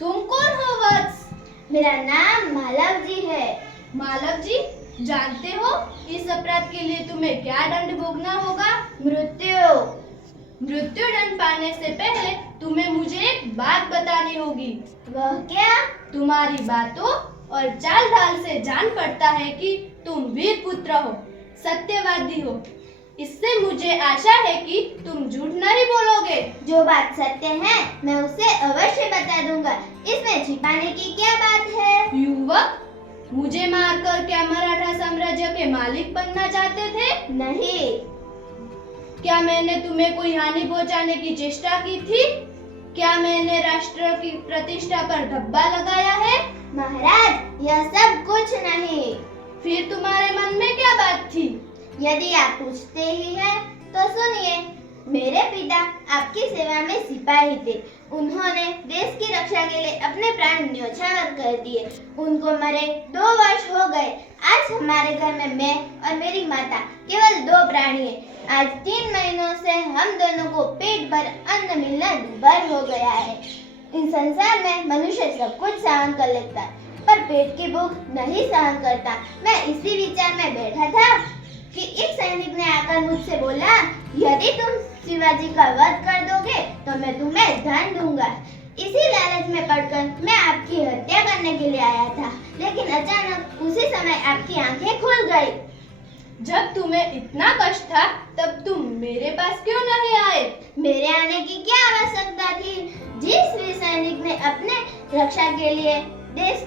तुम कौन हो वत्स? मेरा नाम मालव जी है। मालव जी, जानते हो इस अपराध के लिए तुम्हें क्या दंड भोगना होगा? मृत्यु। मृत्यु दंड पाने से पहले तुम्हें मुझे एक बात बतानी होगी। वह क्या? तुम्हारी बातों और चाल ढाल से जान पड़ता है कि तुम वीर पुत्र हो, सत्यवादी हो। इससे मुझे आशा है कि तुम झूठ नहीं बोलोगे। जो बात सत्य है मैं उसे अवश्य बता दूंगा। इसमें छिपाने की क्या बात है? युवक, मुझे मारकर क्या मराठा साम्राज्य के मालिक बनना चाहते थे? नहीं। क्या मैंने तुम्हें कोई हानि पहुंचाने की चेष्टा की थी? क्या मैंने राष्ट्र की प्रतिष्ठा पर धब्बा लगाया है? महाराज, यह सब कुछ नहीं। फिर तुम्हारे मन में क्या बात थी? यदि आप पूछते ही हैं तो सुनिए। मेरे पिता आपकी सेवा में सिपाही थे। उन्होंने देश की रक्षा के लिए अपने प्राण न्योछावर कर दिए। उनको मरे 2 वर्ष हो गए। आज हमारे घर में मैं और मेरी माता केवल 2 प्राणी हैं। आज 3 महीनों से हम दोनों को पेट भर अन्न मिलना दुर्भर हो गया है। इस संसार में मनुष्य सब कुछ सहन कर लेता है, पर पेट की भूख नहीं सहन करता। मैं इसी विचार में बैठा था कि एक सैनिक ने आकर मुझसे बोला, यदि तुम शिवाजी का वध कर दोगे तो मैं तुम्हें धन दूंगा। इसी लालच में पड़कर मैं आपकी हत्या करने के लिए आया था, लेकिन अचानक उसी समय आपकी आंखें खुल गई। जब तुम्हें इतना कष्ट था तब तुम मेरे पास क्यों नहीं आए? मेरे आने की क्या आवश्यकता थी? जिस वीर सैनिक ने अपने रक्षा के लिए देश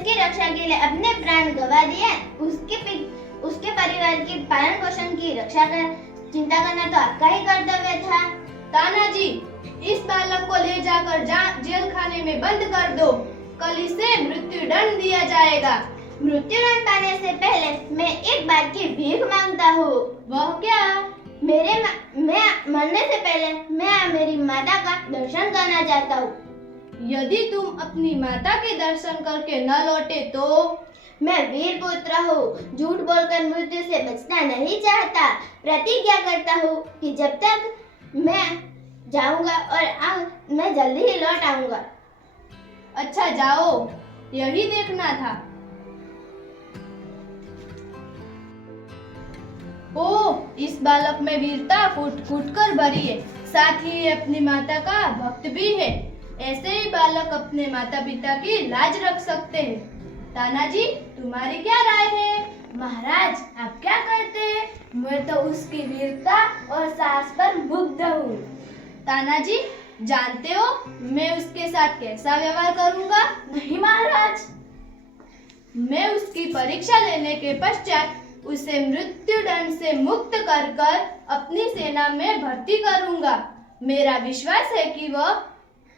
की रक्षा के लिए अपने प्राण गंवा दिए, उसके परिवार की पालन पोषण की रक्षा कर चिंता करना तो आपका ही कर्तव्य था। तानाजी, इस बालक को ले जाकर जेल खाने में बंद कर दो। कल इसे मृत्यु दंड दिया जाएगा। मृत्यु दंड पाने से पहले मैं एक बात की भीख मांगता हूँ। वह क्या? मैं मरने से पहले मैं मेरी माता का दर्शन करना चाहता हूँ। यदि तुम अपनी माता के दर्शन करके न लौटे तो? मैं वीर पुत्र हूँ, झूठ बोलकर मृत्यु से बचना नहीं चाहता। प्रतिज्ञा करता हूँ कि जब तक मैं जाऊंगा और मैं जल्दी ही लौट आऊंगा। अच्छा, जाओ, यही देखना था। ओह, इस बालक में वीरता फूट फूट कर भरी है, साथ ही ये अपनी माता का भक्त भी है। ऐसे ही बालक अपने माता पिता की लाज रख सकते हैं। तानाजी, तुम्हारी क्या राय है? महाराज, आप क्या करते हैं? मैं तो उसकी वीरता और साहस पर मुग्ध हूँ। तानाजी, जानते हो मैं उसके साथ कैसा व्यवहार करूंगा? नहीं महाराज। मैं उसकी परीक्षा लेने के पश्चात उसे मृत्यु दंड से मुक्त कर कर अपनी सेना में भर्ती करूंगा। मेरा विश्वास है कि वह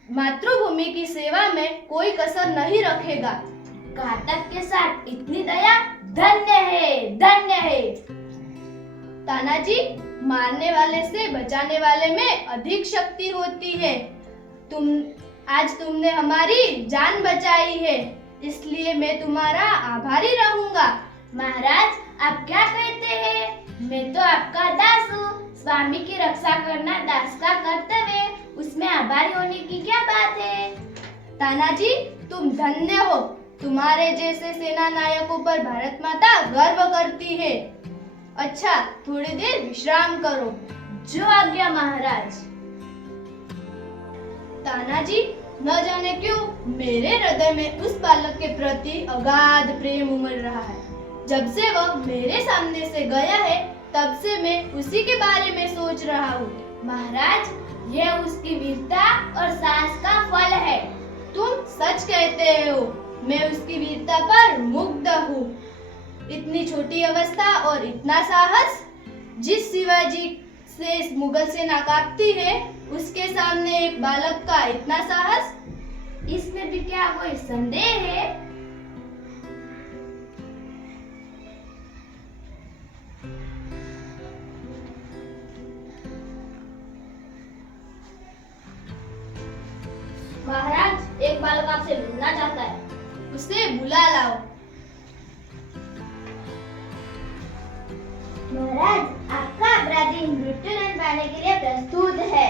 मातृभूमि की सेवा में कोई कसर नहीं रखेगा। घातक के साथ इतनी दया, धन्य है, धन्य है। तानाजी, मारने वाले से बचाने वाले में अधिक शक्ति होती है। आज तुमने हमारी जान बचाई है, इसलिए मैं तुम्हारा आभारी रहूंगा। महाराज, आप क्या कहते हैं? मैं तो आपका दास हूँ। स्वामी की रक्षा करना दास का कर्तव्य है, उसमें आभारी होने की क्या बात है? तानाजी, तुम धन्य हो। तुम्हारे जैसे सेना नायकों पर भारत माता गर्व करती है। अच्छा, थोड़ी देर विश्राम करो। जो आज्ञा महाराज। तानाजी, न जाने क्यों मेरे हृदय में उस बालक के प्रति अगाध प्रेम उमड़ रहा है। जब से वह मेरे सामने से गया है तब से मैं उसी के बारे में सोच रहा हूँ। महाराज, यह उसकी वीरता और साहस का फल है। तुम सच कहते हो। मैं उसकी वीरता पर मुग्ध हूँ। इतनी छोटी अवस्था और इतना साहस। जिस शिवाजी से मुगल सेना कांपती है, उसके सामने एक बालक का इतना साहस। इसमें भी क्या कोई संदेह है? महाराज, एक बालक आपसे मिलना चाहता है। उसे बुला लाओ। महाराज, आपका अपराधी पिताजी मृत्युदंड पाने के लिए प्रस्तुत है।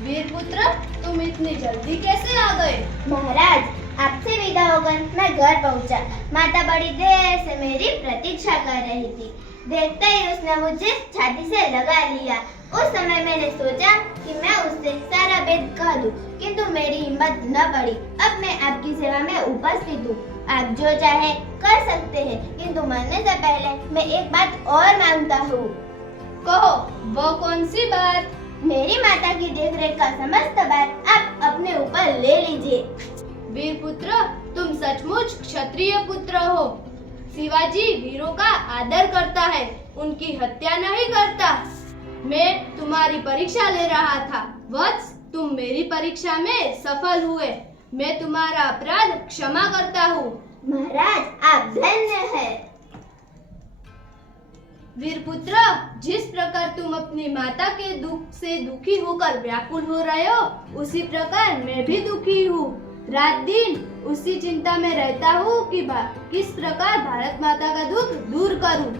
वीरपुत्र, तुम इतनी जल्दी कैसे आ गए? महाराज, आपसे विदा होकर मैं घर पहुंचा। माता बड़ी देर से मेरी प्रतीक्षा कर रही थी। देखते ही उसने मुझे छाती से लगा लिया। उस समय मैंने सोचा कि मैं उससे सारा भेद कह दूं, किंतु मेरी हिम्मत न पड़ी। अब मैं आपकी सेवा में उपस्थित हूँ। आप जो चाहे कर सकते हैं, किंतु मरने से पहले मैं एक बात और मांगता हूँ। कहो, वो कौन सी बात? मेरी माता की देखरेख का समस्त भार आप अपने ऊपर ले लीजिए। वीरपुत्र, तुम सचमुच क्षत्रिय पुत्र हो। शिवाजी वीरों का आदर करता है, उनकी हत्या नहीं करता। मैं तुम्हारी परीक्षा ले रहा था वत्स, तुम मेरी परीक्षा में सफल हुए। मैं तुम्हारा अपराध क्षमा करता हूँ। महाराज, आप धन्य हैं। वीरपुत्र, जिस प्रकार तुम अपनी माता के दुख से दुखी होकर व्याकुल हो रहे हो, उसी प्रकार मैं भी दुखी हूँ। रात दिन उसी चिंता में रहता हूँ कि किस प्रकार भारत माता का दुख दूर करूँ।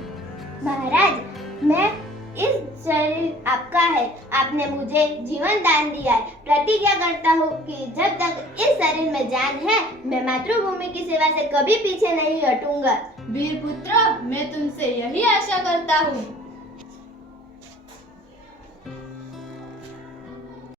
महाराज, मैं इस शरीर आपका है, आपने मुझे जीवन दान दिया है। प्रतिज्ञा करता हूँ कि जब तक इस शरीर में जान है, मैं मातृभूमि की सेवा से कभी पीछे नहीं हटूंगा। वीरपुत्र, मैं तुमसे यही आशा करता हूँ।